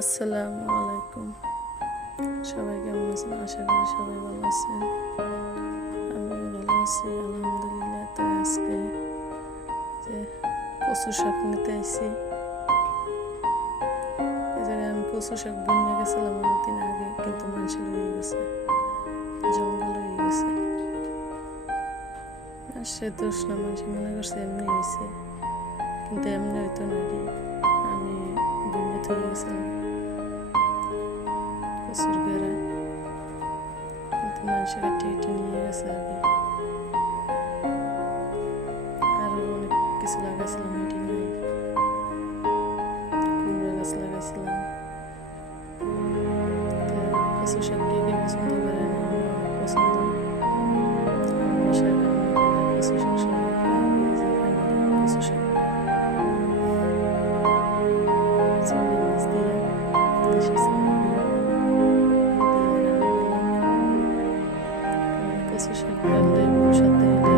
আসসালামু আলাইকুম। সবাই কেমন আছেন? আশা করি সবাই ভালো আছেন। আমি ভালো আছি, আলহামদুলিল্লাহ। তো আজকে যে কচু শাক নিতে আইছি, এই আমি কচু শাক বন্যা গেছিলাম অনেকদিন আগে, কিন্তু মানুষ হয়ে গেছে, জঙ্গল হয়ে গেছে। সে দোষ না মানুষ মনে করছে এমনি হয়েছে, কিন্তু এমনি হইতো না, আমি বন্যা থেকে গেছিলাম। কচুর গেরা কিন্তু মানুষের কাছে এটা নিয়ে গেছে আগে আরও অনেক কিছু লাগাইছিলাম এটি কুমড়া গাছ লাগাইছিলাম তো Nasıl şekillendiğim kuşatayım.